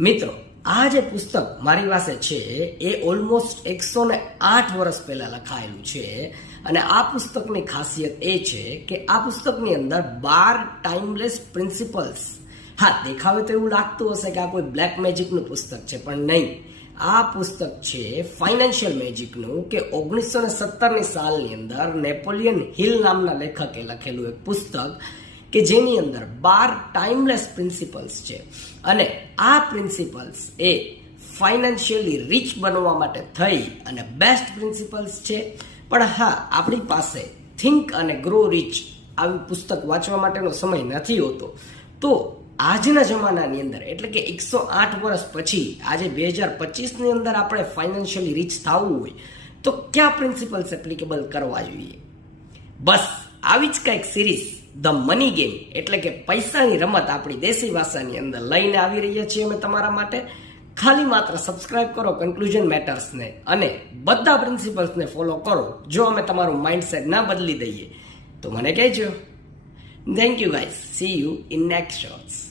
મિત્રો, આ જે પુસ્તક મારી પાસે છે એ ઓલમોસ્ટ 108 વર્ષ પહેલા લખાયેલું છે અને આ પુસ્તકની ખાસિયત એ છે કે આ પુસ્તકની અંદર 12 ટાઈમલેસ પ્રિન્સિપલ્સ. હા, દેખાવે તો એવું લાગતું હશે કે આ કોઈ બ્લેક મેજિકનું પુસ્તક છે, પણ નહીં. આ પુસ્તક છે ફાઇનાન્શિયલ મેજિકનું કે 1917ની સાલની અંદર નેપોલિયન હિલ નામના લેખકે લખેલું એક પુસ્તક કે જેની અંદર 12 ટાઈમલેસ પ્રિન્સિપલ્સ છે અને આ પ્રિન્સિપલ્સ એ ફાઇનાન્શિયલી રીચ બનવા માટે થઈ અને બેસ્ટ પ્રિન્સિપલ્સ છે. પણ હા, આપણી પાસે થિંક અને ગ્રો રીચ આવી પુસ્તક વાંચવા માટેનો સમય નથી હોતો. તો આજના જમાનાની અંદર એટલે કે 108 વર્ષ પછી આજે 2025ની અંદર આપણે ફાઇનાન્શિયલી રીચ થવું હોય તો કયા પ્રિન્સિપલ્સ એપ્લિકેબલ કરવા જોઈએ? બસ આવી જ કંઈક સિરીઝ ધ મની ગેમ એટલે કે પૈસાની રમત આપણી દેશી ભાષાની અંદર લઈને આવી રહ્યા છીએ અમે તમારા માટે. ખાલી માત્ર સબસ્ક્રાઇબ કરો કન્ક્લુઝન મેટર્સને અને બધા પ્રિન્સિપલ્સને ફોલો કરો. જો અમે તમારું માઇન્ડસેટ ના બદલી દઈએ તો મને કહેજો. Thank you guys. C you in next shorts.